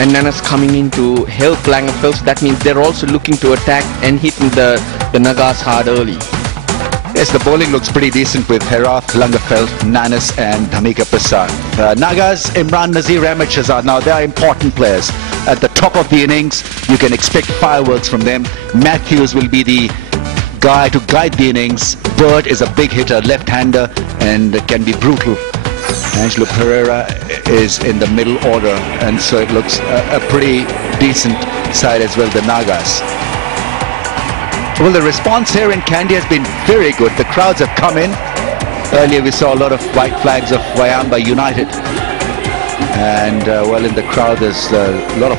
and Nagas coming in to help Langenfeld. So that means they're also looking to attack and hitting the Nagas hard early. Yes, the bowling looks pretty decent with Herath, Langenfeld, Nanas and Dhamika Prasad. Nagas, Imran Nazir, Ahmed Shahzad. Now they are important players. At the top of the innings, you can expect fireworks from them. Matthews will be the guy to guide the innings. Bird is a big hitter, left-hander, and can be brutal. Angelo Pereira is in the middle order, and so it looks a pretty decent side as well, the Nagas. Well, the response here in Kandy has been very good. The crowds have come in. Earlier we saw a lot of white flags of Wayamba United. And, well, in the crowd there's a lot of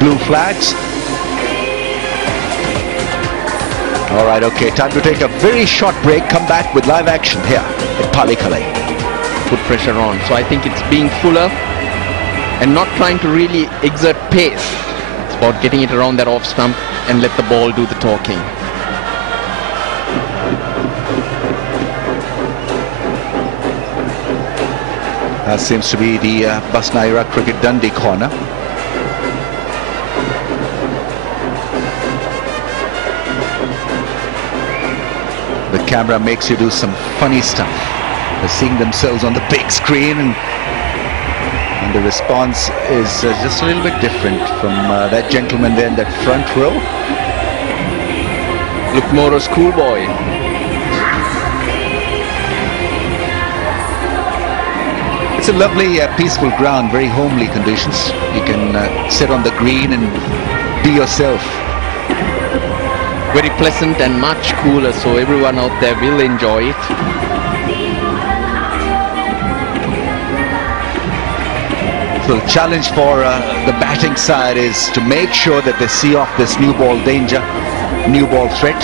blue flags. All right, okay, time to take a very short break. Come back with live action here at Palikkale. Put pressure on. So I think it's being fuller and not trying to really exert pace. It's about getting it around that off stump and let the ball do the talking. That seems to be the Basnahira Cricket Dundee corner. The camera makes you do some funny stuff. They're seeing themselves on the big screen, and the response is just a little bit different from that gentleman there in that front row. Look more a schoolboy. It's a lovely, peaceful ground, very homely conditions. You can sit on the green and be yourself. Very pleasant and much cooler, so everyone out there will enjoy it. So the challenge for the batting side is to make sure that they see off this new ball danger, new ball threat.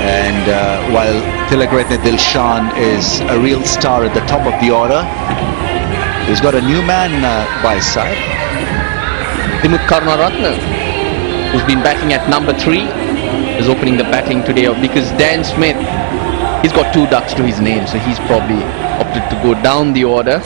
And while Tilakratne Dilshan is a real star at the top of the order, he's got a new man by his side. Dimut Karunaratne, who's been batting at number 3, is opening the batting today because Dan Smith, he's got 2 ducks to his name, so he's probably opted to go down the order.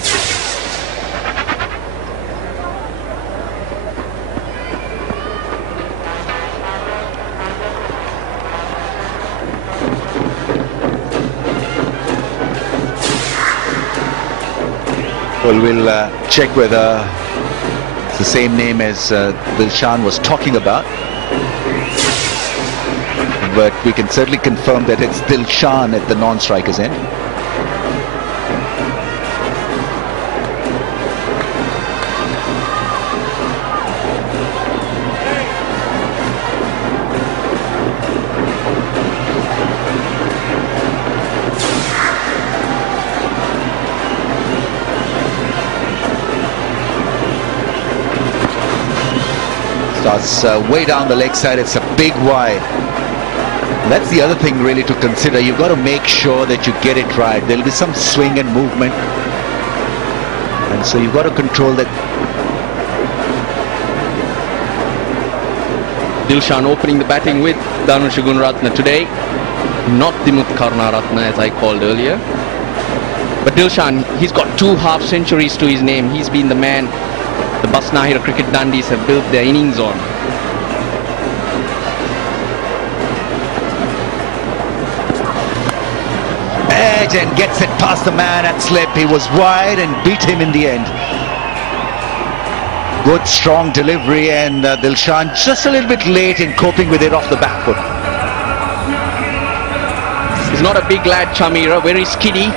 Well, we'll check whether it's the same name as Dilshan was talking about. But we can certainly confirm that it's Dilshan at the non-striker's end. Starts way down the leg side. It's a big wide. That's the other thing really to consider. You've got to make sure that you get it right. There'll be some swing and movement, and so you've got to control that. Dilshan opening the batting with Dhanush Gunaratne today, not Dimut Karunaratne as I called earlier. But Dilshan, he's got 2 half centuries to his name. He's been the man the Basnahira Cricket Dundees have built their innings on. Edge and gets it past the man at slip. He was wide and beat him in the end. Good strong delivery, and Dilshan just a little bit late in coping with it off the back foot. He's not a big lad, Chamira, very skiddy.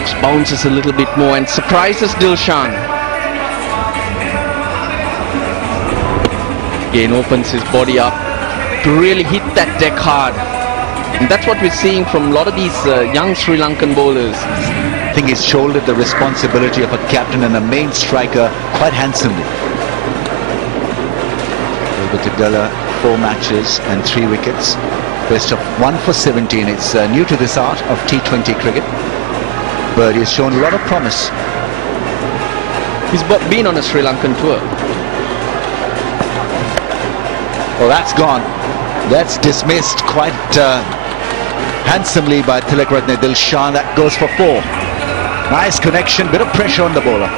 Just bounces a little bit more and surprises Dilshan. Again opens his body up to really hit that deck hard. And that's what we're seeing from a lot of these young Sri Lankan bowlers. I think he's shouldered the responsibility of a captain and a main striker quite handsomely. Gala, 4 matches and 3 wickets. Best of 1 for 17. It's new to this art of T20 cricket, but he's shown a lot of promise. He's been on a Sri Lankan tour. Well, that's gone. That's dismissed quite handsomely by Tilakratne Dilshan. That goes for 4. Nice connection, bit of pressure on the bowler.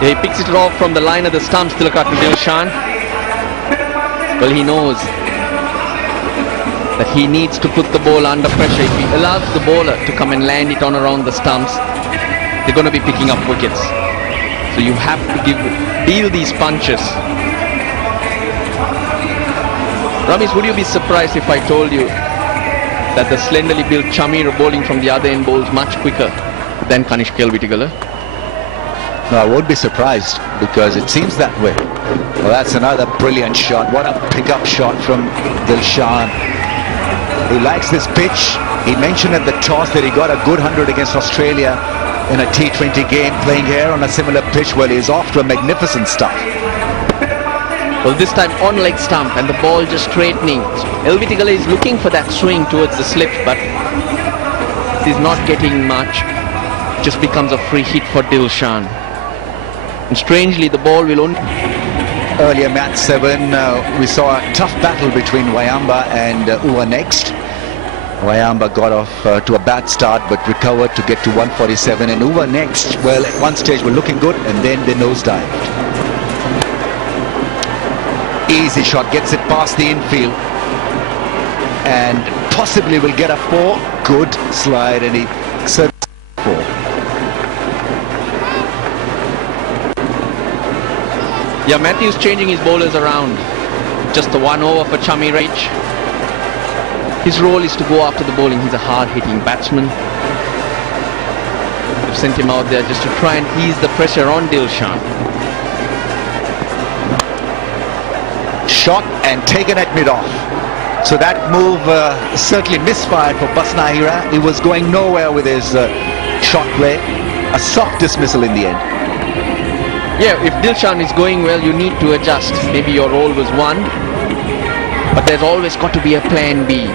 He picks it off from the line of the stumps, Tilakratne Dilshan. Well, he knows that he needs to put the ball under pressure. If he allows the bowler to come and land it on around the stumps, they're going to be picking up wickets. So you have to deal these punches. Ramesh, would you be surprised if I told you that the slenderly built Chamira bowling from the other end bowls much quicker than Kanishk Elvitigala? No, I won't be surprised because it seems that way. Well, that's another brilliant shot. What a pickup shot from Dilshan. He likes this pitch. He mentioned at the toss that he got a good 100 against Australia in a T20 game playing here on a similar pitch. Well, he's off to a magnificent start. Well, this time on leg stump and the ball just straightening. Elvitigala is looking for that swing towards the slip, but he's not getting much. Just becomes a free hit for Dilshan. And strangely, the ball will only... Earlier match 7, we saw a tough battle between Wayamba and Uwa Next. Wayamba got off to a bad start but recovered to get to 147, and Uwa Next, well, at one stage were looking good and then they nosedived. Easy shot, gets it past the infield and possibly will get a 4. Good slide, and he certainly 4. Yeah, Matthews changing his bowlers around. Just the 1 over for Chamira. His role is to go after the bowling. He's a hard-hitting batsman. They've sent him out there just to try and ease the pressure on Dilshan. Shot and taken at mid-off. So that move certainly misfired for Basnahira. He was going nowhere with his shot play. A soft dismissal in the end. Yeah, if Dilshan is going well, you need to adjust. Maybe your role was 1, but there's always got to be a plan B.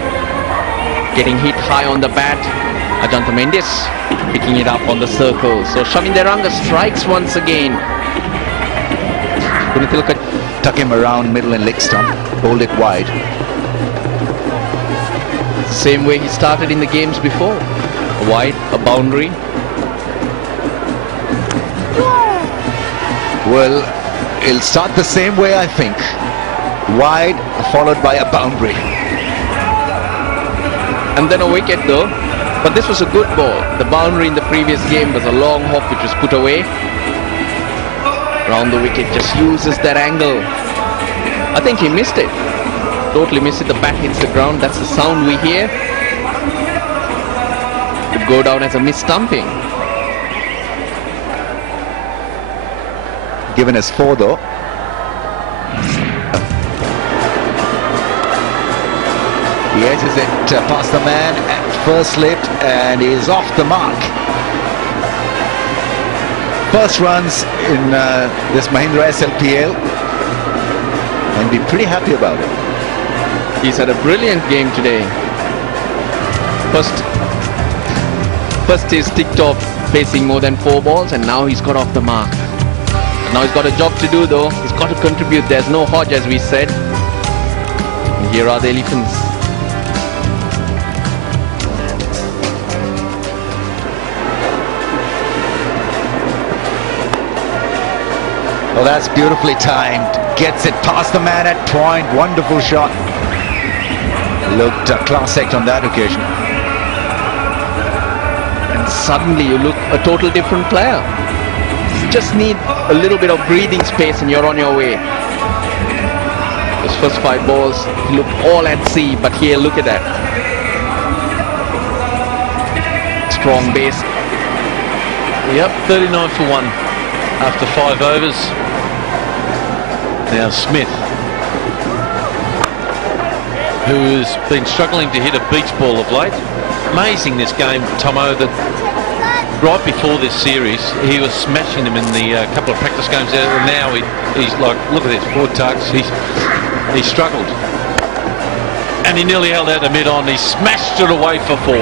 Getting hit high on the bat. Ajantha Mendis picking it up on the circle. So Shaminderanga strikes once again. Gunitilka tuck him around middle and leg stump, hold it wide. Same way he started in the games before. A wide, a boundary. Well, he'll start the same way, I think. Wide, followed by a boundary. And then a wicket though. But this was a good ball. The boundary in the previous game was a long hop which was put away. Round the wicket, just uses that angle. I think he missed it. Totally missed it. The bat hits the ground. That's the sound we hear. Could go down as a mis-stumping. Given as 4 though. He edges it past the man at first slip and he's off the mark. First runs in this Mahindra SLPL, and be pretty happy about it. He's had a brilliant game today. First he's ticked off facing more than 4 balls, and now he's got off the mark. Now he's got a job to do though. He's got to contribute. There's no Hodge, as we said. And here are the Elephants. Well, that's beautifully timed. Gets it past the man at point. Wonderful shot. Looked a class act on that occasion. And suddenly you look a total different player. You just need a little bit of breathing space and you're on your way. Those first 5 balls, he looked all at sea, but here, look at that. Strong base. Yep, 39 for 1 after 5 overs. Now Smith, who's been struggling to hit a beach ball of late. Amazing this game, Tomo, that right before this series he was smashing them in the couple of practice games there, and now he's like, look at this, 4 tucks, he struggled. And he nearly held out the mid-on, he smashed it away for 4.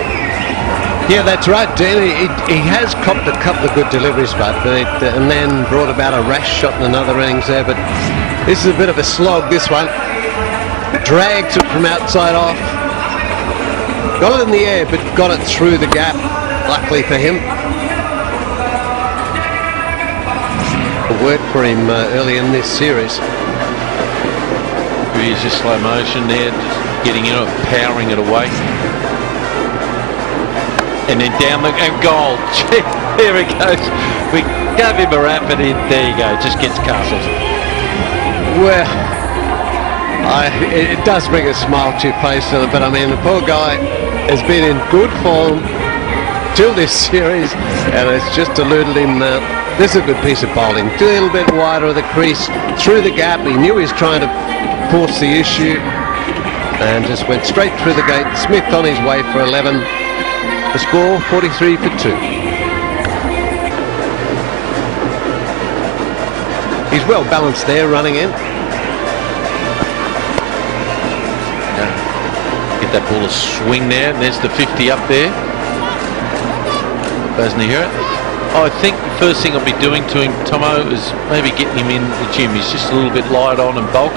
Yeah, that's right, Dean. He has copped a couple of good deliveries, but and then brought about a rash shot in another innings there. But this is a bit of a slog, this one. Dragged it from outside off. Got it in the air, but got it through the gap, luckily for him. work for him early in this series. Here's just slow motion there, just getting in it, powering it away. And then down the and goal. There he goes. We gave him a rapid in. There you go. Just gets Castles. Well, it does bring a smile to your face, but I mean, the poor guy has been in good form till this series, and it's just eluded him. This is a good piece of bowling. A little bit wider of the crease, through the gap. He knew he was trying to force the issue, and just went straight through the gate. Smith on his way for 11. The score 43 for 2. He's well balanced there, running in. Get that ball a swing there, and there's the 50 up there. Basnahira. I think the first thing I'll be doing to him, Tomo, is maybe getting him in the gym. He's just a little bit light on and bulk.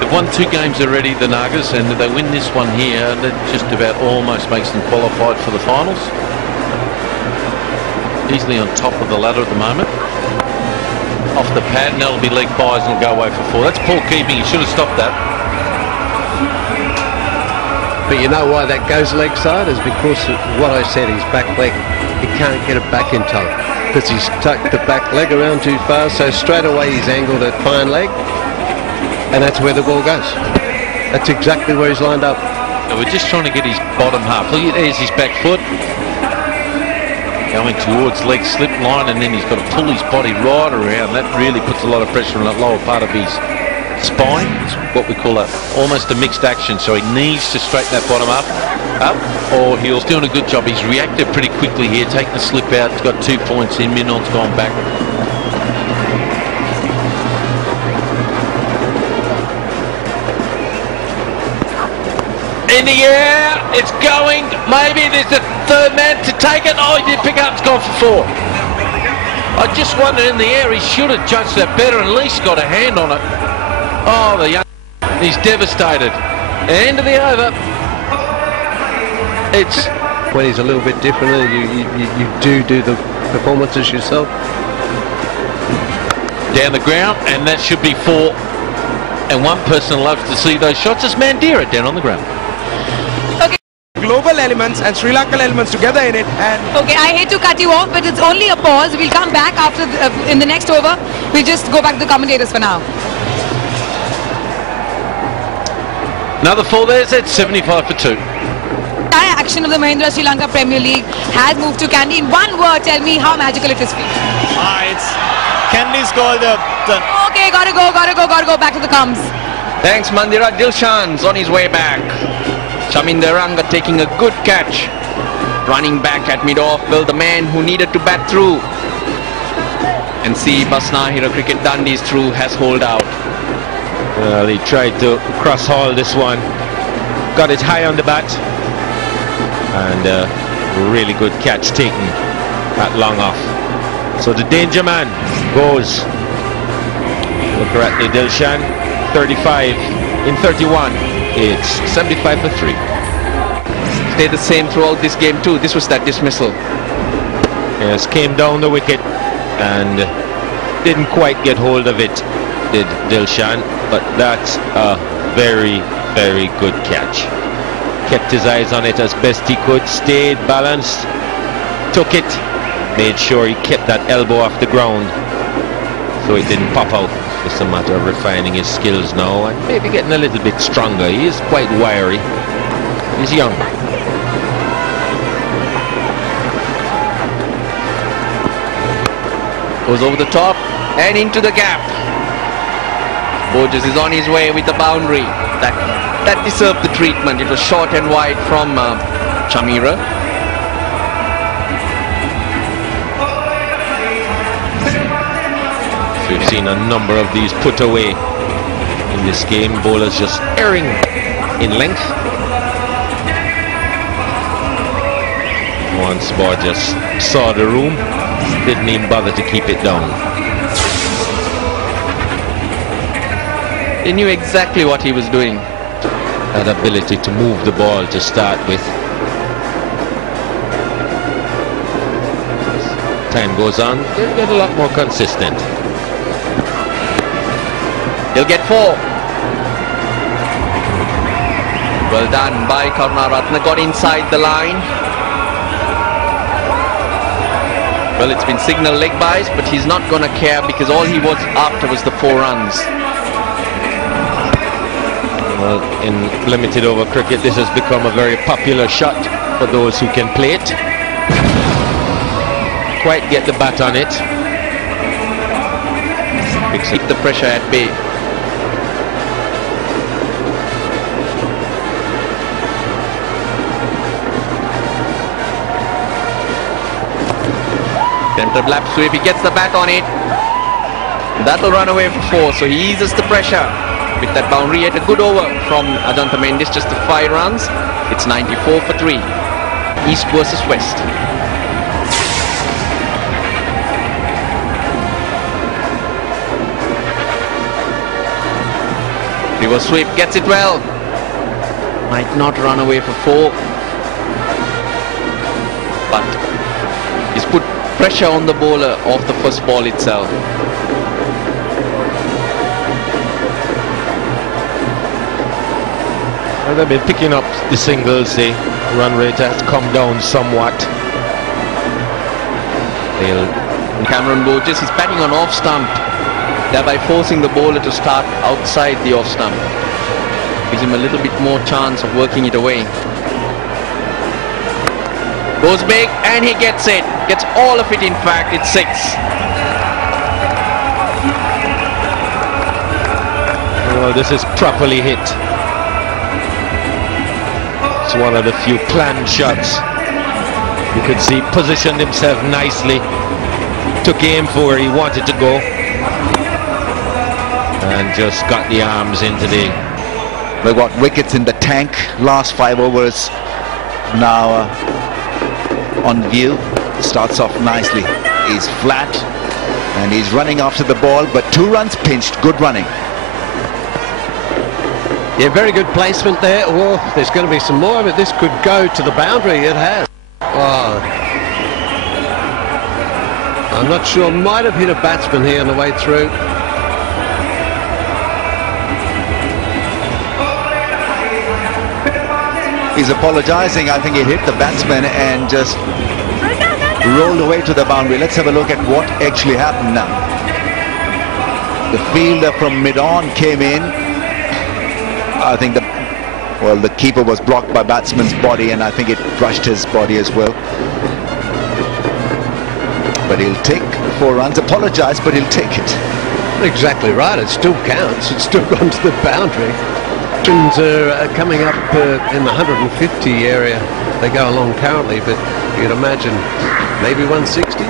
They've won 2 games already, the Nagas, and if they win this one here, that just about almost makes them qualified for the finals. Easily on top of the ladder at the moment. Off the pad, and that'll be leg buys and will go away for 4. That's poor keeping. He should have stopped that. But you know why that goes leg side is because of what I said, his back leg, he can't get it back in time because he's tucked the back leg around too far, so straight away he's angled at fine leg, and that's where the ball goes. That's exactly where he's lined up. So we're just trying to get his bottom half. Look, there's his back foot going towards leg slip line, and then he's got to pull his body right around. That really puts a lot of pressure on that lower part of his spine. It's what we call almost a mixed action, so he needs to straighten that bottom up, or he's doing a good job. He's reacted pretty quickly here, taking the slip out. He's got 2 points in. Minon's gone back. In the air, it's going. Maybe there's a third man to take it. Oh, he did pick up. It's gone for 4. I just wondered in the air, he should have judged that better and at least got a hand on it. Oh, the young, he's devastated. End of the over. It's when he's a little bit different, you do the performances yourself. Down the ground, and that should be 4. And one person loves to see those shots is Mandira down on the ground. Global elements and Sri Lankan elements together in it, and okay, I hate to cut you off, but it's only a pause. We'll come back after in the next over. We'll just go back to the commentators for now. Another 4 there. It's 75 for 2. Action of the Mahindra Sri Lanka Premier League has moved to Kandy. In one word, tell me how magical it is for you. It's Kandy's called the okay, gotta go back to the comms. Thanks, Mandira. Dilshan's on his way back. Chaminderanga taking a good catch. Running back at mid-off. Well, the man who needed to bat through. And see, Basnahira Cricket Dundee's through has holed out. Well, he tried to cross-haul this one. Got it high on the bat. And really good catch taken at long off. So the danger man goes. Look correctly, Dilshan. 35 in 31. It's 75 for 3. Stayed the same throughout this game too. This was that dismissal. Yes, came down the wicket and didn't quite get hold of it, did Dilshan. But that's a very, very good catch. Kept his eyes on it as best he could. Stayed balanced. Took it. Made sure he kept that elbow off the ground so it didn't pop out. It's a matter of refining his skills now and maybe getting a little bit stronger. He is quite wiry. He's young. Goes over the top and into the gap. Borges is on his way with the boundary. That deserved the treatment. It was short and wide from Chamira. We've seen a number of these put away in this game. Bowlers just erring in length. Once Borges saw the room, didn't even bother to keep it down. He knew exactly what he was doing. That ability to move the ball to start with. As time goes on, they'll get a lot more consistent. He'll get 4. Well done by Karunaratne. Got inside the line. Well, it's been signal leg byes, but he's not going to care because all he was after was the 4 runs. Well, in limited over cricket, this has become a very popular shot for those who can play it. Quite get the bat on it. Keep the pressure at bay. Center lap sweep, he gets the bat on it. That'll run away for 4, so he eases the pressure with that boundary at a good over from Ajantha Mendis, just the 5 runs. It's 94 for 3. East versus West. Reverse sweep, gets it well. Might not run away for 4. But he's put pressure on the bowler of the first ball itself. Well, they've been picking up the singles. The run rate has come down somewhat. Cameron Burgess is batting on off stump, thereby forcing the bowler to start outside the off stump. Gives him a little bit more chance of working it away. Goes big and he gets it. Gets all of it, in fact. It's 6. Well, this is properly hit. It's one of the few planned shots. You could see positioned himself nicely. Took aim for where he wanted to go. And just got the arms into the... We've got wickets in the tank. Last 5 overs now on view. Starts off nicely. He's flat and he's running after the ball, but 2 runs pinched. Good running. Yeah, very good placement there. Oh, there's going to be some more of it. This could go to the boundary. It has. Oh, I'm not sure. Might have hit a batsman here on the way through. He's apologizing. I think he hit the batsman and just rolled away to the boundary. Let's have a look at what actually happened now. The fielder from mid-on came in. I think the keeper was blocked by batsman's body, and I think it brushed his body as well. But he'll take 4 runs. Apologize, but he'll take it. Exactly right. It still counts. It's still gone to the boundary. Things are coming up in the 150 area. They go along currently, but you'd imagine maybe 160.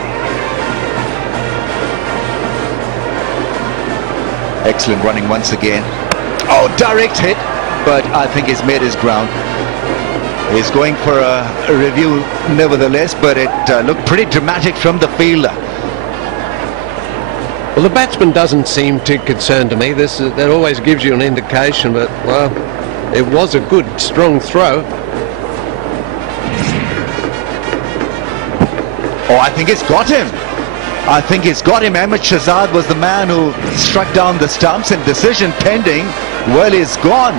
Excellent running once again. Oh, direct hit, but I think he's made his ground. He's going for a review nevertheless, but it looked pretty dramatic from the fielder. Well, the batsman doesn't seem too concerned to me. That always gives you an indication, but, well, it was a good, strong throw. Oh, I think it's got him. I think it's got him. Ahmed Shahzad was the man who struck down the stumps, and decision pending. Well, he's gone.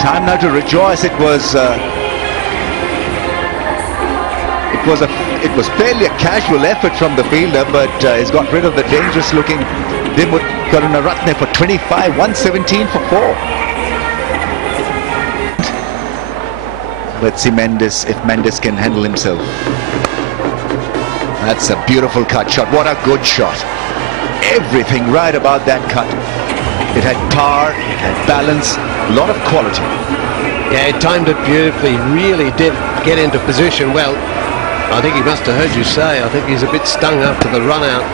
Time now to rejoice. It was fairly a casual effort from the fielder, but he's got rid of the dangerous looking Dimut Karunaratne for 25, 117 for 4. Let's see if Mendes can handle himself. That's a beautiful cut shot. What a good shot. Everything right about that cut. It had power, it had balance, a lot of quality. Yeah, he timed it beautifully. Really did get into position well. I think he must have heard you say. I think he's a bit stung after the run out.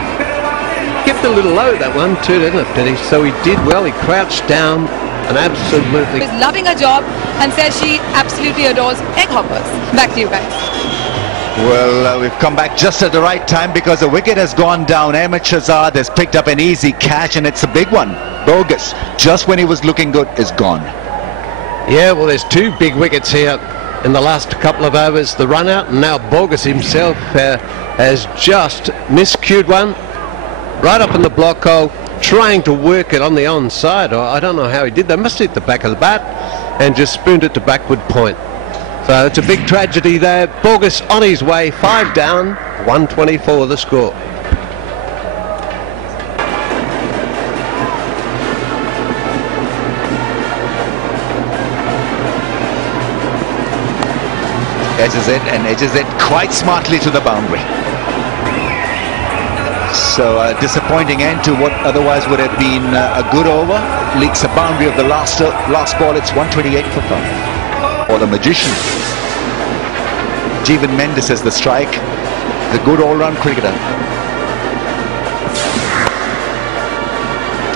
Kept a little low, that one too, didn't it, Penny? So he did well. He crouched down and absolutely... She's loving her job and says she absolutely adores egg hoppers. Back to you guys. Well, we've come back just at the right time because the wicket has gone down. Ahmed Shahzad has picked up an easy catch, and it's a big one. Bogus, just when he was looking good, is gone. Yeah, well, there's 2 big wickets here in the last couple of overs. The run out, and now Bogus himself has just miscued one right up in the block hole. trying to work it on the onside. I don't know how he did that. Must hit the back of the bat and just spooned it to backward point. So it's a big tragedy there. Borges on his way, 5 down, 124 the score. Edges it and edges it quite smartly to the boundary. So a disappointing end to what otherwise would have been a good over. Leaks the boundary of the last ball. It's 128 for 5. Or the magician. Jeevan Mendes as the strike. The good all-round cricketer.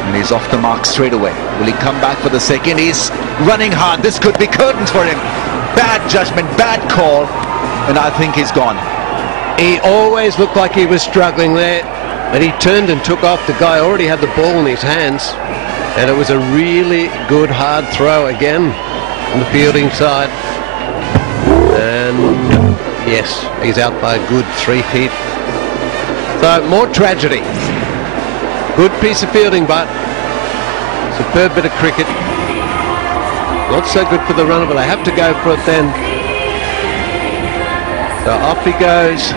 And he's off the mark straight away. Will he come back for the second? He's running hard. This could be curtains for him. Bad judgment, bad call, and I think he's gone. He always looked like he was struggling there, but he turned and took off. The guy already had the ball in his hands, and it was a really good hard throw again on the fielding side. And yes, he's out by a good 3 feet. So more tragedy. Good piece of fielding, but superb bit of cricket. Not so good for the runner, but they have to go for it then. So off he goes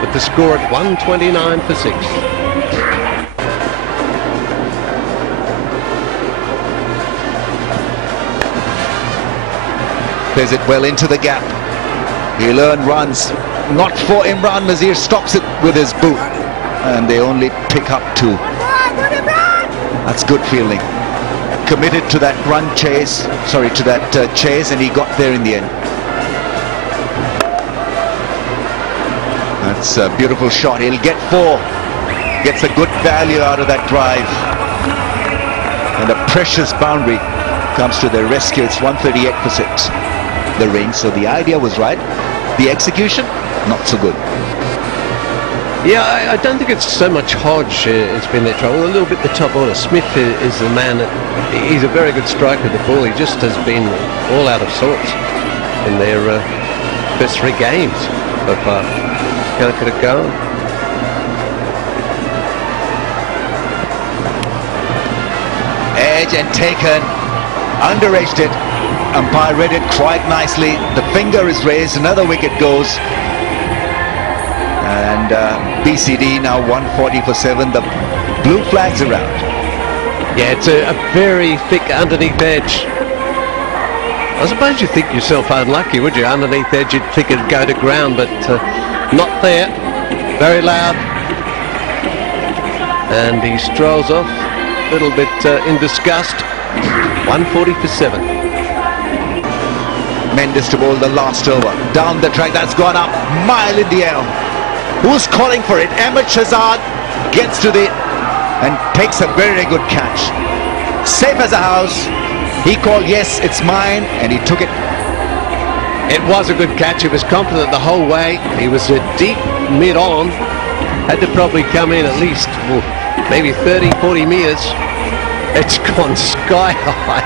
with the score at 129 for 6. Plays it well into the gap. He'll earn runs. Not for Imran Nazir, stops it with his boot. And they only pick up 2. That's good fielding. Committed to that run chase, to that chase, and he got there in the end. That's a beautiful shot. He'll get 4. Gets a good value out of that drive. And a precious boundary comes to their rescue. It's 138 for 6. The range, so the idea was right. The execution, not so good. Yeah, I don't think it's so much Hodge it's been their trouble. A little bit the top order. Smith is the man. He's a very good striker of the ball. He just has been all out of sorts in their first 3 games so far. Can't get it going. Edge and taken. Under-edged it. Umpire read it quite nicely. The finger is raised. Another wicket goes. And BCD now 140 for 7. The blue flags around. Yeah, it's a very thick underneath edge. I suppose you'd think yourself unlucky, would you? Underneath edge, you'd think it'd go to ground, but not there. Very loud. And he strolls off a little bit in disgust. 140 for 7. Mendes to bowl the last over. Down the track, that's gone up. Mile in the air. Who's calling for it? Ahmed Shahzad gets to the and takes a very good catch. Safe as a house. He called, yes, it's mine, and he took it. It was a good catch. He was confident the whole way. He was deep mid-on. Had to probably come in at least maybe 30, 40 metres. It's gone sky high.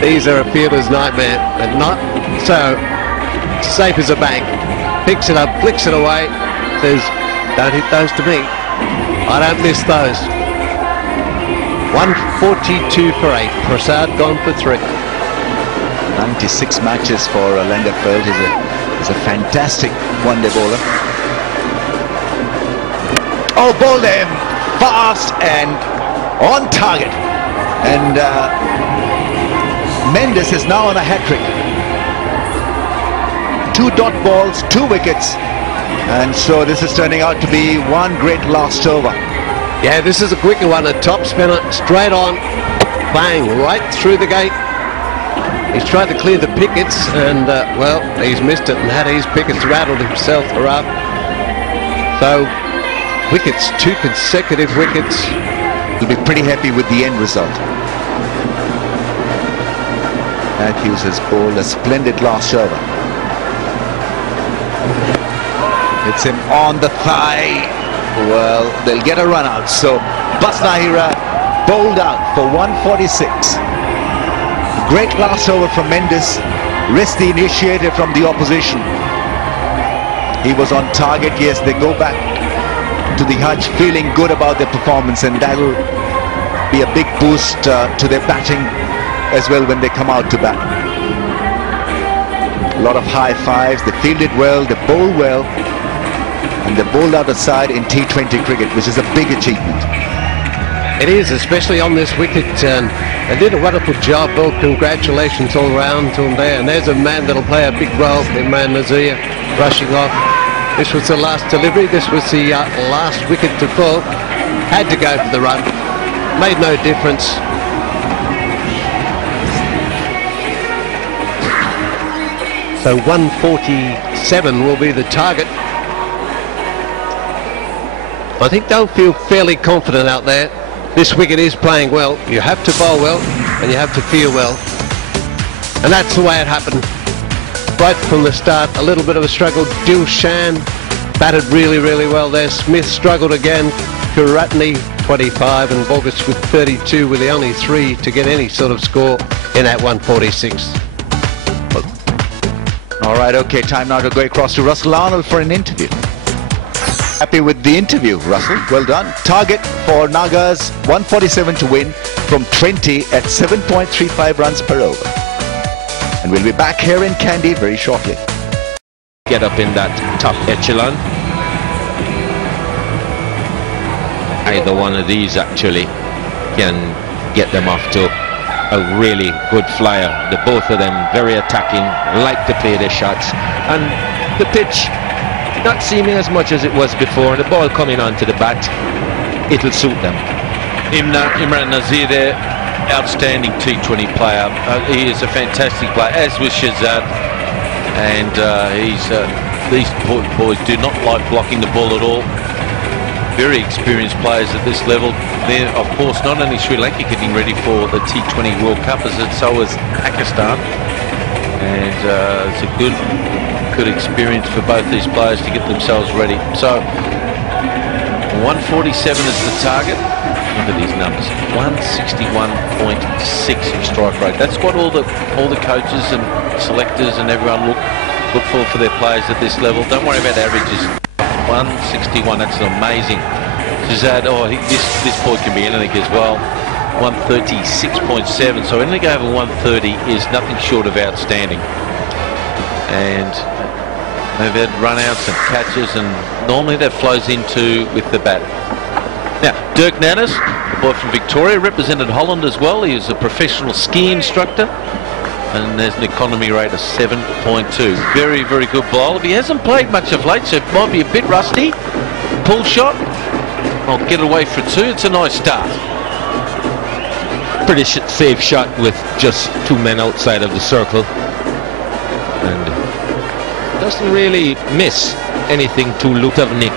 These are a fielder's nightmare, but not so safe as a bank. Picks it up, flicks it away, says, don't hit those to me. I don't miss those. 142 for 8. Prasad gone for 3. 96 matches for Langerfeld. He's a fantastic one-day bowler. Oh, bowled him fast and on target. And Mendes is now on a hat-trick. 2 dot balls, 2 wickets, and so this is turning out to be one great last over. Yeah, this is a quicker one. A top spinner, straight on, bang, right through the gate. He's tried to clear the pickets, and well, he's missed it and had his pickets rattled himself up. So, wickets, 2 consecutive wickets. He'll be pretty happy with the end result. Matthews has bowled a splendid last over. Hits him on the thigh. Well, they'll get a run out. So Basnahira bowled out for 146. Great last over from Mendes. Risked the initiative from the opposition. He was on target. Yes, they go back to the Hajj feeling good about their performance, and that'll be a big boost to their batting as well when they come out to bat. A lot of high fives. They fielded well, they bowled well, and they bowled out the side in T20 cricket, which is a big achievement. It is, especially on this wicket. They did a wonderful job. Well, congratulations all round to them there. And there's a man that'll play a big role, Nagenahira, rushing off. This was the last delivery. This was the last wicket to fall. Had to go for the run. Made no difference. So 147 will be the target. I think they'll feel fairly confident out there. This wicket is playing well. You have to bowl well and you have to feel well. And that's the way it happened. Right from the start, a little bit of a struggle. Dilshan batted really, really well there. Smith struggled again. Kuratni 25 and Bogus with 32 were the only three to get any sort of score in that 146. All right, okay, time now to go across to Russell Arnold for an interview. Happy with the interview, Russell. Well done. Target for Nagas, 147 to win from 20 at 7.35 runs per over. And we'll be back here in Kandy very shortly. Get up in that top echelon. Either one of these actually can get them off to a really good flyer. The both of them very attacking, like to play their shots, and the pitch not seeming as much as it was before. The ball coming onto the bat, it'll suit them. Imran Nazir there, outstanding T20 player. He is a fantastic player, as was Shahzad, and these boys do not like blocking the ball at all. Very experienced players at this level. They're, of course, not only Sri Lanka getting ready for the T20 World Cup, so is Pakistan, and it's a good experience for both these players to get themselves ready. So 147 is the target. Look at these numbers, 161.6 strike rate. That's what all the coaches and selectors and everyone look for their players at this level. Don't worry about averages. 161, that's amazing. Shahzad, this boy can be anything as well. 136.7, so anything over 130 is nothing short of outstanding. And they've had run-outs and catches, and normally that flows into with the bat. Now, Dirk Nannes, the boy from Victoria, represented Holland as well. He was a professional ski instructor, and there's an economy rate of 7.2. Very, very good bowler. He hasn't played much of late, so it might be a bit rusty. Pull shot, I'll get away for two. It's a nice start. Pretty safe shot with just two men outside of the circle, and doesn't really miss anything to Lutavnik.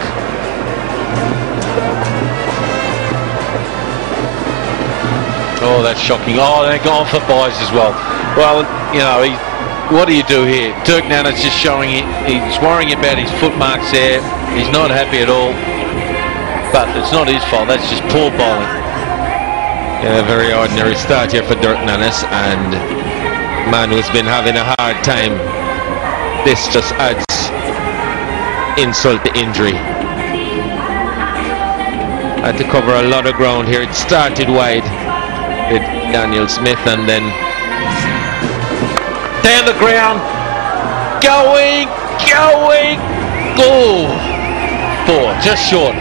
Oh, that's shocking. Oh, they're gone for buys as well. Well, you know, what do you do here? Dirk Nannes just showing it. He's worrying about his footmarks there. He's not happy at all. But it's not his fault. That's just poor bowling. Yeah, a very ordinary start here for Dirk Nannes, and man who's been having a hard time. This just adds insult to injury. Had to cover a lot of ground here. It started wide with Daniel Smith, and then down the ground, going, oh, four, just short.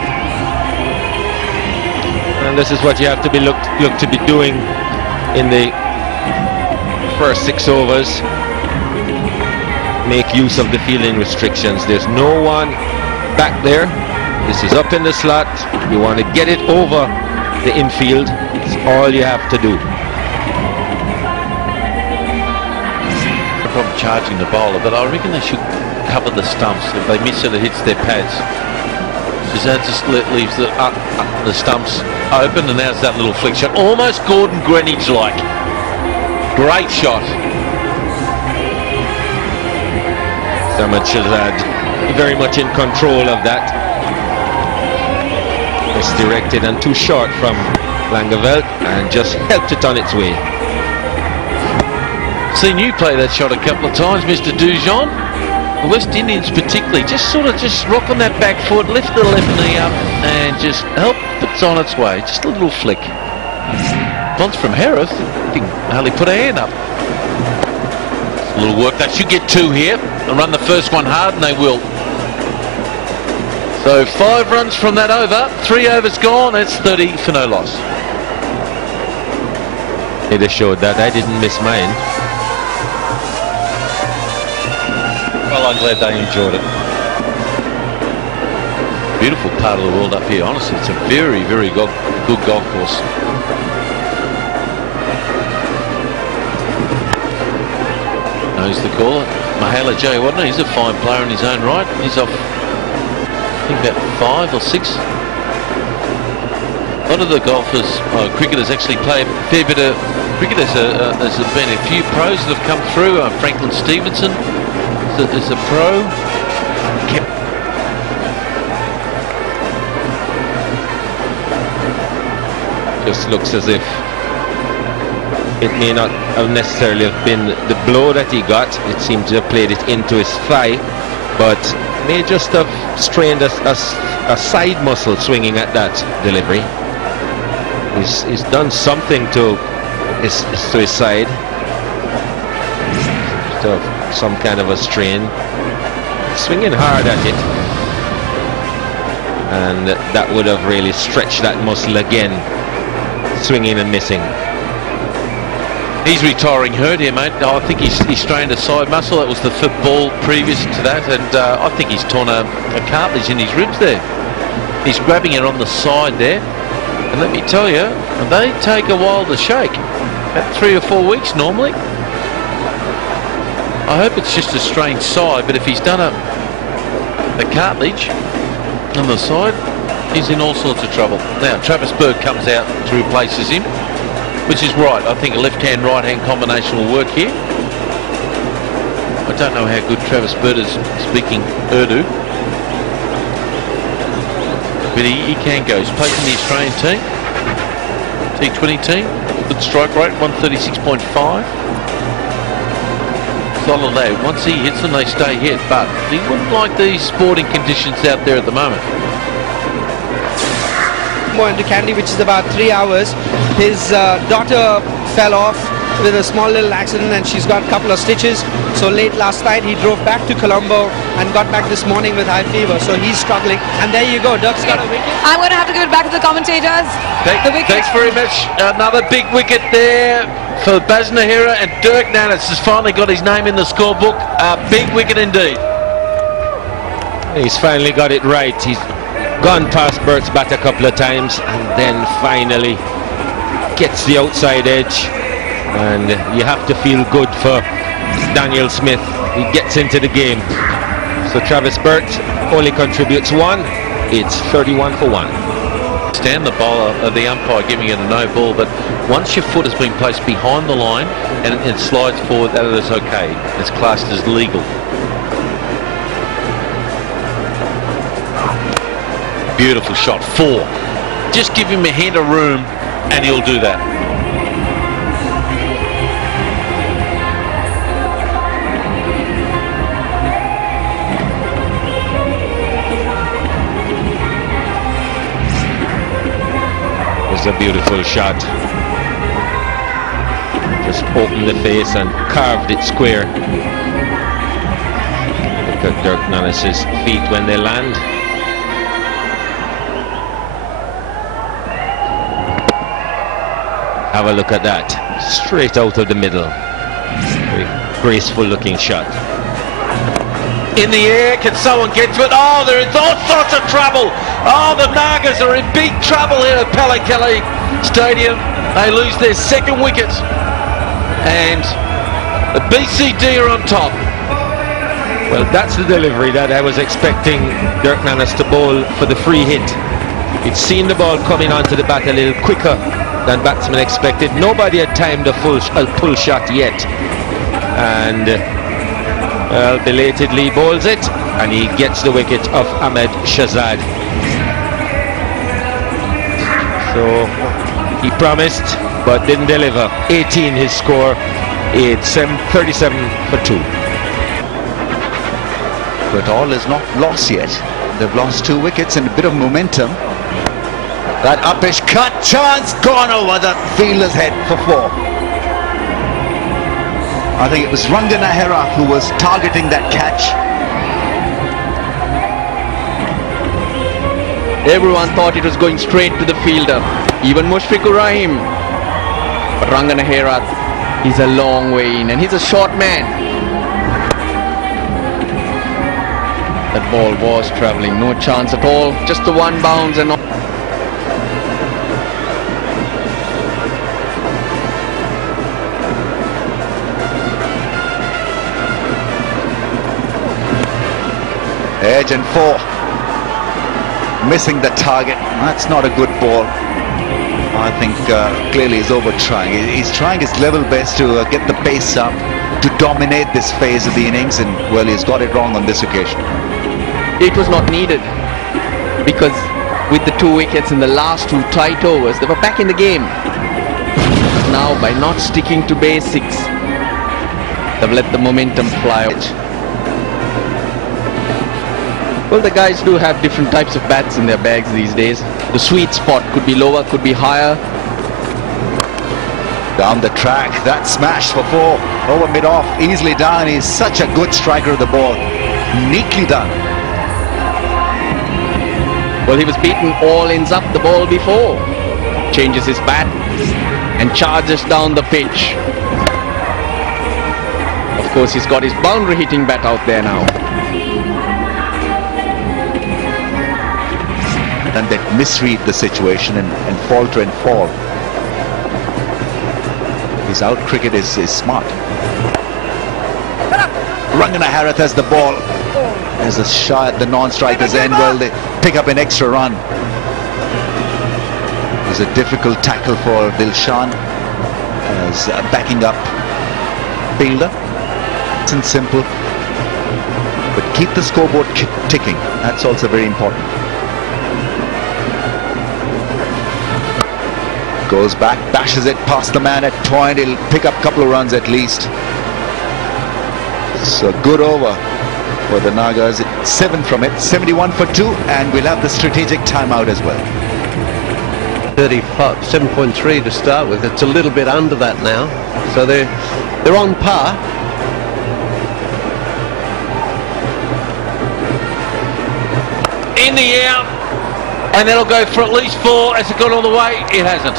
And this is what you have to be look to be doing in the first 6 overs. Make use of the fielding restrictions. There's no one back there. This is up in the slot. You want to get it over the infield. It's all you have to do. From charging the bowler, but I reckon they should cover the stumps. If they miss it, it hits their pads. Shahzad just leaves the stumps open, and there's that little flick shot. Almost Gordon Greenidge-like. Great shot. Samad Shahzad very much in control of that. Misdirected and too short from Langeveld, and just helped it on its way. Seen you play that shot a couple of times, Mr. Dujon. the West Indians particularly, just rock on that back foot, lift the left knee up, and just help it's on its way. Just a little flick. Once from Harris, he can hardly put a hand up. A little work. They should get 2 here and run the first one hard, and they will. So 5 runs from that over, 3 overs gone. It's 30 for no loss. It has showed that I didn't miss mine. Well, I'm glad they enjoyed it. Beautiful part of the world up here. Honestly, it's a very, very good golf course. Knows the caller. Mahela J, wasn't he? He's a fine player in his own right. He's off, I think, about 5 or 6. A lot of the golfers, cricketers, actually play a fair bit of cricket. There's been a few pros that have come through. Franklin Stevenson is a pro. Just looks as if it may not have necessarily have been the blow that he got. It seemed to have played it into his thigh, but may just have strained a side muscle swinging at that delivery. He's done something to his side. To have some kind of a strain. Swinging hard at it, and that would have really stretched that muscle again. Swinging and missing. He's retiring hurt here, mate. I think he's strained a side muscle. That was the football previous to that, and I think he's torn a cartilage in his ribs there. He's grabbing it on the side there, and let me tell you, they take a while to shake. About 3 or 4 weeks normally. I hope it's just a strained side, but if he's done a cartilage on the side, he's in all sorts of trouble. Now, Travis Bird comes out to replaces him, which is right. I think a left-hand, right-hand combination will work here. I don't know how good Travis Bird is speaking Urdu, but he can go. He's played in the Australian team, T20 team. Good strike rate, 136.5. Solid lad. Once he hits them, they stay hit, but he wouldn't like these sporting conditions out there at the moment. More into Kandy, which is about 3 hours. His daughter fell off with a small little accident, and she's got a couple of stitches. So late last night he drove back to Colombo and got back this morning with high fever, so he's struggling. And there you go, Dirk's got a wicket. I'm going to have to give it back to the commentators. Thanks very much. Another big wicket there for Basnahira, and Dirk Nagas has finally got his name in the scorebook. Big wicket indeed. He's finally got it right. He's gone past Burt's bat a couple of times, and then finally gets the outside edge, and you have to feel good for Daniel Smith. He gets into the game. So Travis Burt only contributes 1. It's 31 for 1. Stand the bowler, the umpire giving it a no ball, but once your foot has been placed behind the line and it slides forward, that is okay. It's classed as legal. Beautiful shot, 4. Just give him a hint of room and he'll do that. A beautiful shot. Just opened the face and carved it square. Look at Dirk Nagas' feet when they land. Have a look at that. Straight out of the middle. Very graceful looking shot. In the air, can someone get to it? Oh, there is all sorts of trouble. Oh, the Nagas are in big trouble here at Pallacali Stadium. They lose their second wicket, and the BCD are on top. Well, that's the delivery that I was expecting Dirk Nagas to bowl for the free hit. He'd seen the ball coming onto the bat a little quicker than batsmen expected. Nobody had timed a pull shot yet, and belatedly bowls it, and he gets the wicket of Ahmed Shahzad. So he promised but didn't deliver. 18 his score. It's 37 for 2. But all is not lost yet. They've lost 2 wickets and a bit of momentum. That uppish cut chance gone over the fielder's head for 4. I think it was Nagenahira who was targeting that catch. Everyone thought it was going straight to the fielder, even Mushfiqur Rahim. But Nagenahira, he's a long way in and he's a short man. That ball was travelling, no chance at all, just the 1 bounce and all. Edge and 4. Missing the target. That's not a good ball. I think clearly he's over trying. He's trying his level best to get the pace up, to dominate this phase of the innings, and well, he's got it wrong on this occasion. It was not needed because with the 2 wickets in the last 2 tight overs, they were back in the game. But now by not sticking to basics, they've let the momentum fly out. Well, the guys do have different types of bats in their bags these days. The sweet spot could be lower, could be higher. Down the track, that smash for 4. Over mid-off, easily down. He's such a good striker of the ball. Neatly done. Well, he was beaten all ends up the ball before. Changes his bat and charges down the pitch. Of course, he's got his boundary hitting bat out there now. And they misread the situation and falter and fall. His out cricket is smart. Nagenahira has the ball. There's a shot at the non-striker's end. Well, they pick up an extra run. It was a difficult tackle for Dilshan as backing up fielder. It's simple, but keep the scoreboard ticking. That's also very important. Goes back, bashes it past the man at point. He'll pick up a couple of runs at least. So good over for the Nagas. 7 from it, 71 for 2, and we'll have the strategic timeout as well. 7.3 to start with. It's a little bit under that now, so they're on par. In the air, and that'll go for at least 4. Has it gone all the way? It hasn't.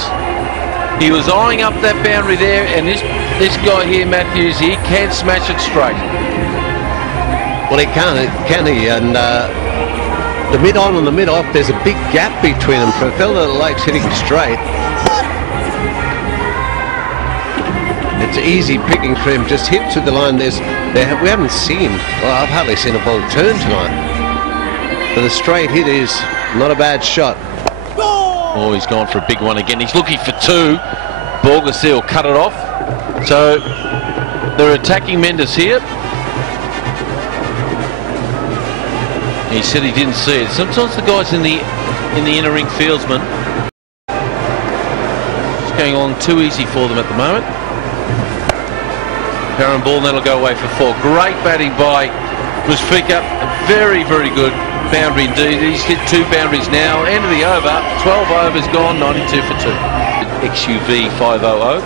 He was eyeing up that boundary there, and this guy here, Matthews, he can smash it straight. Well, he can he? And the mid-on and the mid-off, there's a big gap between them. For a fella that likes hitting straight, it's easy picking for him. Just hit to the line. We haven't seen, well, I've hardly seen a ball turn tonight. But the straight hit is not a bad shot. Oh, he's gone for a big one again. He's looking for 2. Basnahira will cut it off. So they're attacking Mendes here. He said he didn't see it. Sometimes the guys in the inner ring fieldsman, it's going on too easy for them at the moment. Parent ball, and that'll go away for 4. Great batting by Mushfiqur. Very, very good boundary indeed. He's hit 2 boundaries now. End of the over. 12 overs gone. 92 for 2. XUV 500.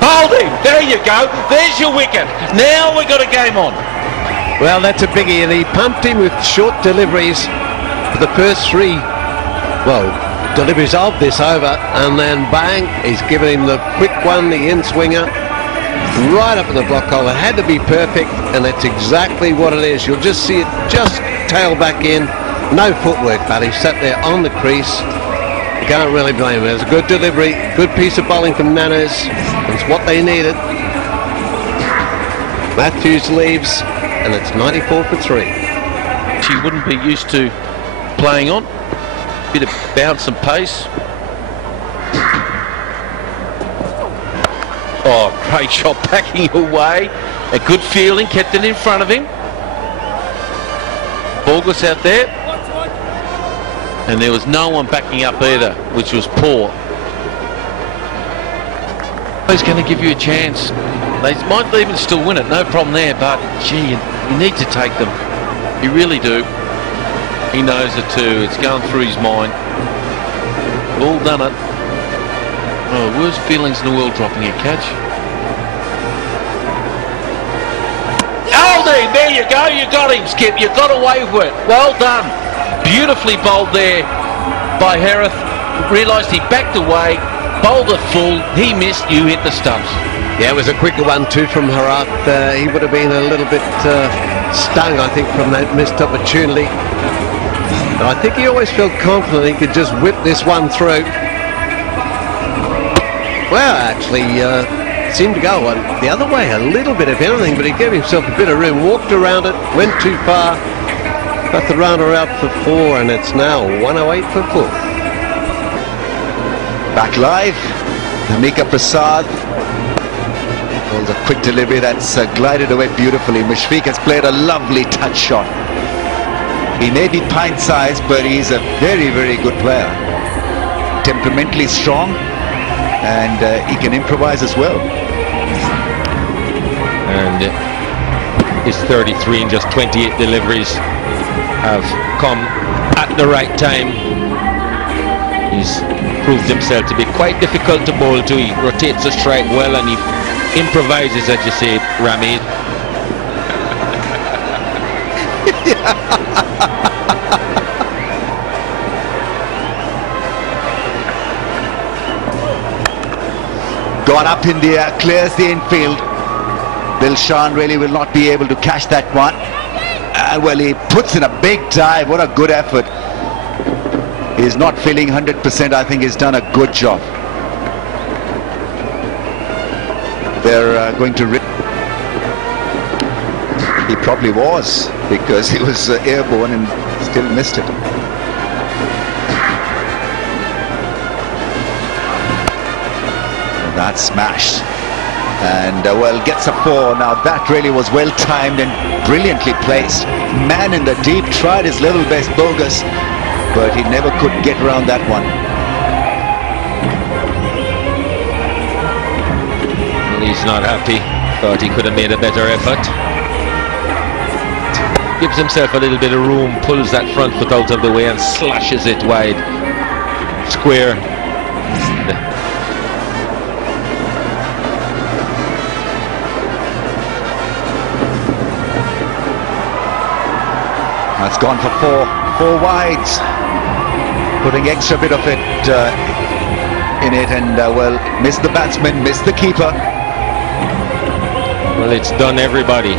Hold him. There you go. There's your wicket. Now we've got a game on. Well, that's a biggie, and he pumped him with short deliveries for the first 3, deliveries of this over, and then bang, he's given him the quick one, the in-swinger, right up in the block hole. It had to be perfect, and that's exactly what it is. You'll just see it just tail back in. No footwork, but he sat there on the crease. You can't really blame him. It was a good delivery, good piece of bowling from Nanas. It's what they needed. Matthews leaves, and it's 94 for 3. She wouldn't be used to playing on. Bit of bounce and pace. Oh, great shot, backing away. A good fielding, kept it in front of him. Basnahira out there. And there was no one backing up either, which was poor. He's going to give you a chance. They might even still win it, no problem there, but gee, you need to take them. You really do. He knows it too. It's going through his mind. We've all done it. Oh, worst feelings in the world dropping a catch. Aldi, there you go. You got him, Skip. You got away with it. Well done. Beautifully bowled there by Harith. Realised he backed away, bowled it full. He missed. You hit the stumps. Yeah, it was a quicker one too from Harith. He would have been a little bit stung, I think, from that missed opportunity. But I think he always felt confident he could just whip this one through. Well, actually, seemed to go the other way a little bit, if anything, but he gave himself a bit of room, walked around it, went too far, got the runner out for 4, and it's now 108 for 4. Back live, Namika Prasad. Well, the quick delivery that's glided away beautifully. Mushfiq has played a lovely touch shot. He may be pint-sized, but he's a very, very good player. Temperamentally strong, and he can improvise as well. And his 33 and just 28 deliveries have come at the right time. He's proved himself to be quite difficult to bowl to. He rotates the strike well and he improvises, as you say, Ramid. Gone up in the air, clears the infield. Dilshan really will not be able to catch that one. Well, he puts in a big dive. What a good effort. He's not feeling 100%. I think he's done a good job. They're going to rip. He probably was, because he was airborne and still missed it. That's smashed. And well, gets a 4. Now that really was well timed and brilliantly placed. Man in the deep tried his level best, bogus, but he never could get around that one. Well, he's not happy. Thought he could have made a better effort. Gives himself a little bit of room, pulls that front foot out of the way and slashes it wide. Square. That's gone for 4 wides, putting extra bit of it in it, and well, missed the batsman, missed the keeper. Well, it's done everybody.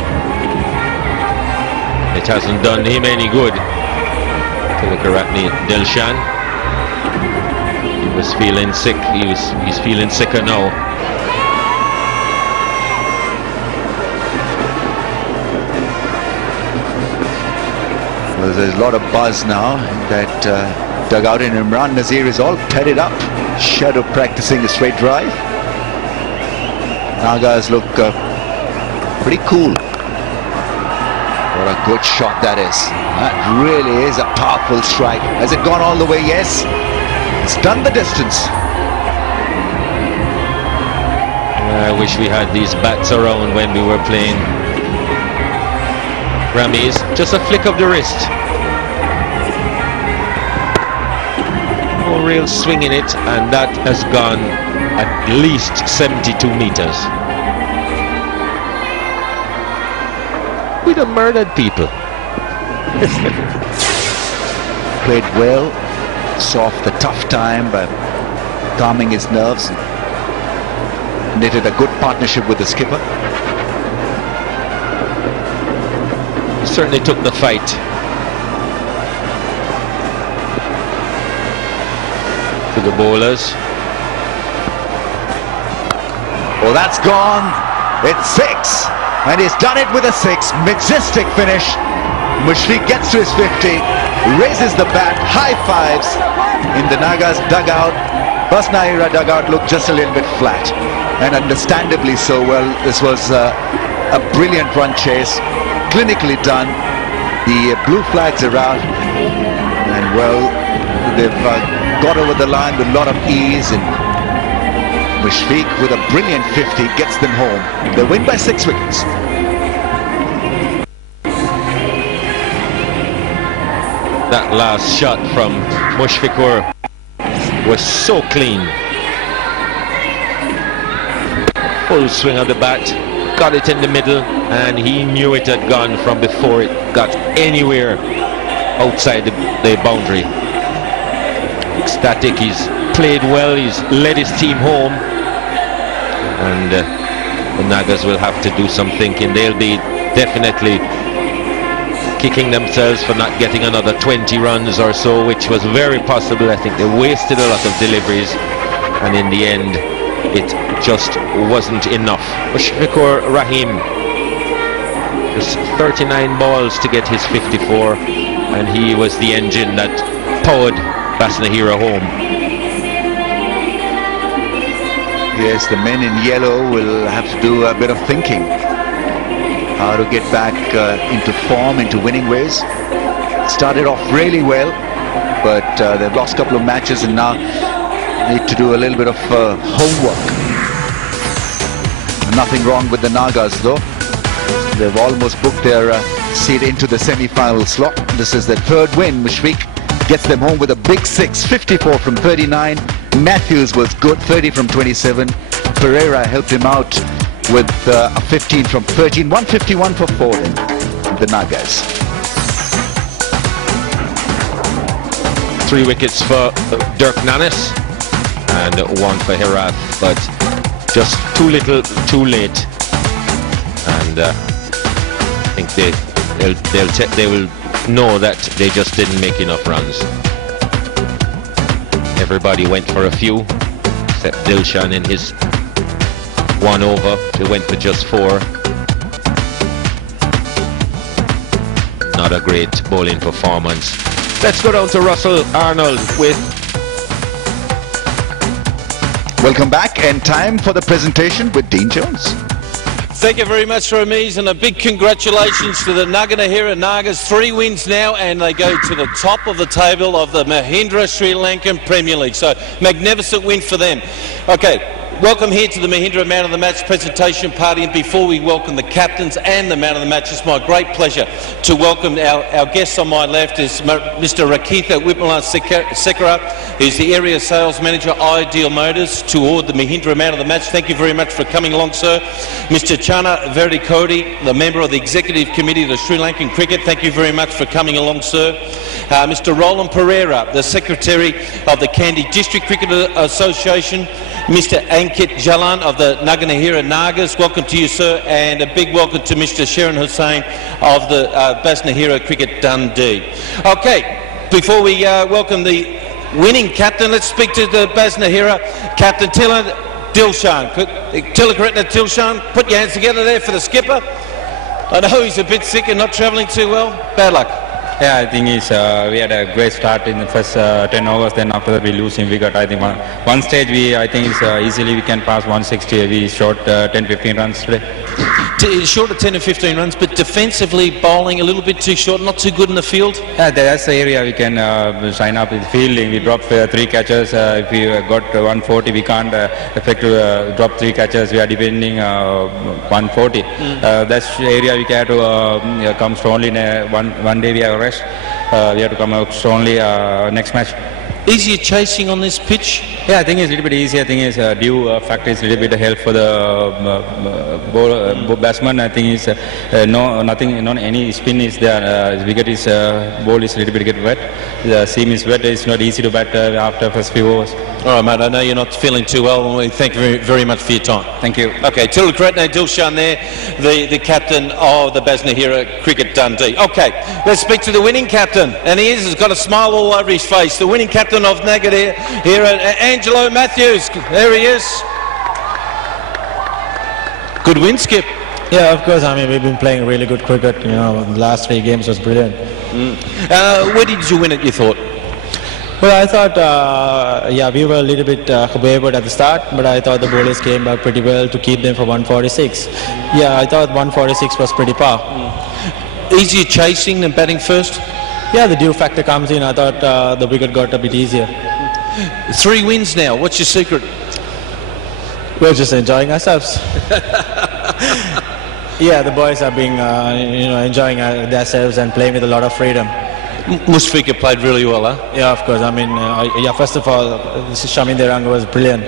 It hasn't done him any good. Tilakaratne Dilshan. He was feeling sick. He's feeling sicker now. Well, there's a lot of buzz now that dugout, and Imran Nazir is all padded up. Shadow practicing a straight drive. Nagas look pretty cool. What a good shot that is. That really is a powerful strike. Has it gone all the way? Yes. It's done the distance. I wish we had these bats around when we were playing. Ramiz, just a flick of the wrist. No real swing in it, and that has gone at least 72 meters. We'd have murdered people. Played well, saw off the tough time by calming his nerves, and knitted a good partnership with the skipper. Certainly took the fight. To the bowlers. Well, that's gone. It's 6. And he's done it with a 6. Majestic finish. Mushfiq gets to his 50. Raises the bat. High fives in the Nagas dugout. Basnahira dugout looked just a little bit flat. And understandably so. Well, this was a brilliant run chase. Clinically done. The blue flags are out, and well, they've got over the line with a lot of ease, and Mushfiq with a brilliant 50 gets them home. They win by 6 wickets. That last shot from Mushfiq was so clean. Full swing of the bat, got it in the middle, and he knew it had gone from before it got anywhere outside the boundary. Ecstatic, he's played well, he's led his team home, and the Nagas will have to do some thinking. They'll be definitely kicking themselves for not getting another 20 runs or so, which was very possible. I think they wasted a lot of deliveries, and in the end it just wasn't enough. Mushfiqur Rahim, just 39 balls to get his 54, and he was the engine that powered Basnahira home. Yes, the men in yellow will have to do a bit of thinking. How to get back into form, into winning ways. Started off really well, but they've lost a couple of matches and now need to do a little bit of homework. Nothing wrong with the Nagas though. They've almost booked their seat into the semi-final slot. This is their 3rd win. Mushfiq gets them home with a big 6, 54 from 39. Matthews was good, 30 from 27. Pereira helped him out with a 15 from 13, 151 for 4 in the Nagas. 3 wickets for Dirk Nanas and 1 for Herath, but just too little, too late. And I think they will know that they just didn't make enough runs. Everybody went for a few, except Dilshan in his 1 over. They went for just 4. Not a great bowling performance. Let's go down to Russell Arnold with... Welcome back, and time for the presentation with Dean Jones. Thank you very much, Ramiz, and a big congratulations to the Nagenahira Nagas. 3 wins now, and they go to the top of the table of the Mahindra Sri Lankan Premier League. So, magnificent win for them. Okay. Welcome here to the Mahindra Man of the Match presentation party, and before we welcome the captains and the Man of the Match, it's my great pleasure to welcome our guest on my left is Mr. Rakitha Wipmalan Sekara, who's the Area Sales Manager, Ideal Motors, to award the Mahindra Man of the Match. Thank you very much for coming along, sir. Mr. Chana Verdikodi, the member of the Executive Committee of the Sri Lankan Cricket, thank you very much for coming along, sir. Mr. Roland Pereira, the Secretary of the Kandy District Cricket Association. Mr. Ankit Jalan of the Nagenahira Nagas, welcome to you, sir, and a big welcome to Mr. Sharon Hussain of the Basnahira Cricket Dundee. Okay, before we welcome the winning captain, let's speak to the Basnahira captain, Tila Dilshan. Tilakaretta Dilshan, put your hands together there for the skipper. I know he's a bit sick and not travelling too well. Bad luck. Yeah, I think we had a great start in the first 10 overs. Then after that we lose him. We got, I think, one stage I think easily we can pass 160. We short 10-15 runs today. Short of 10 or 15 runs, but defensively bowling a little bit too short, not too good in the field. Yeah, that's the area we can sign up with fielding. We dropped 3 catches. If we got 140, we can't effectively drop 3 catches. We are defending 140. That's the area we can to come strongly. One day we have a rest. We have to come out strongly next match. Easier chasing on this pitch? Yeah, I think it's a little bit easier. I think it's due factor is a little bit of help for the batsman. I think it's nothing, not any spin is there. His wicket is ball is a little bit get wet. The seam is wet. It's not easy to bat after first few overs. All right, mate. I know you're not feeling too well, and we thank you very much for your time. Thank you. Okay, Tilakaretta Dilshan there, the captain of the Basnahira Cricket Dundee. Okay, let's speak to the winning captain, and he's got a smile all over his face. The winning captain of Nagenahira, Angelo Matthews. There he is. Good win, Skip. Yeah, of course. I mean, we've been playing really good cricket. You know, the last 3 games was brilliant. Where did you win it, you thought? Well, I thought, yeah, we were a little bit wavered at the start, but I thought the bowlers came back pretty well to keep them for 146. Yeah, I thought 146 was pretty par. Easier chasing than batting first? Yeah, the due factor comes in. I thought the wicket got a bit easier. 3 wins now. What's your secret? We're just enjoying ourselves. Yeah, the boys are being, enjoying themselves and playing with a lot of freedom. Mushfiqur played really well, huh? Yeah, of course. I mean, first of all, Nagenahira was brilliant.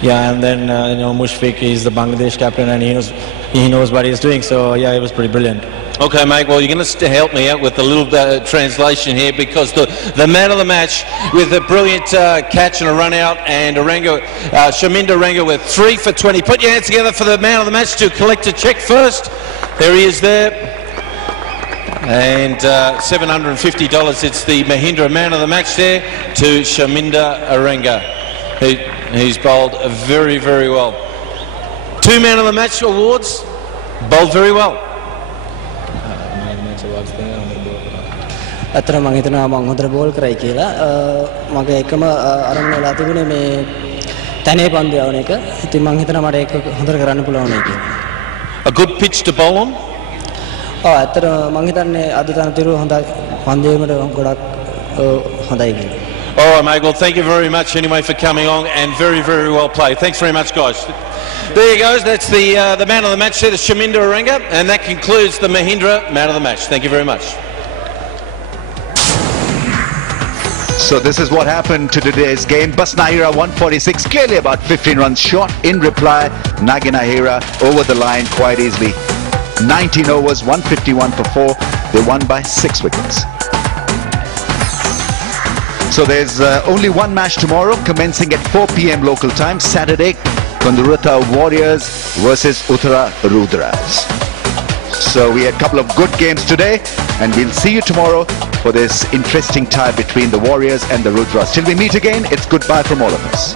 Yeah, and then Mushfiq is the Bangladesh captain, and he knows what he's doing. So yeah, it was pretty brilliant. Okay, mate, well, you're going to help me out with a little translation here, because the man of the match with a brilliant catch and a run out, and Shaminda Aranga with 3 for 20. Put your hands together for the man of the match to collect a cheque first. There he is there. And $750, it's the Mahindra man of the match there to Shaminda Aranga. He's bowled very, very well. 2 man of the match awards, bowled very well. අතර මම හිතනවා මම හොඳට ball කරයි කියලා මගේ එකම අරමුණ වෙලා තිබුණේ මේ තනේ පන්දු යවන එක. ඉතින් මම හිතනවා මට ඒක හොඳට කරන්න පුළුවන් වෙයි කියලා. A good pitch to bowl on? අතර මම හිතන්නේ අද තනතුරු හොඳයි පන්දුවේමට ගොඩක් හොඳයි කියලා. All right, mate. Well, thank you very much anyway for coming on, and very, very well played. Thanks very much, guys. There you go. That's the man of the match there, the Shaminda Aranga, and that concludes the Mahindra man of the match. Thank you very much. So this is what happened to today's game. Basnahira 146, clearly about 15 runs short. In reply, Nagenahira over the line quite easily. 19 overs, 151 for 4. They won by 6 wickets. So there's only one match tomorrow, commencing at 4 p.m. local time, Saturday. Kondurata Warriors versus Uttara Rudras. So we had a couple of good games today, and we'll see you tomorrow for this interesting tie between the Warriors and the Rudras. Till we meet again, it's goodbye from all of us.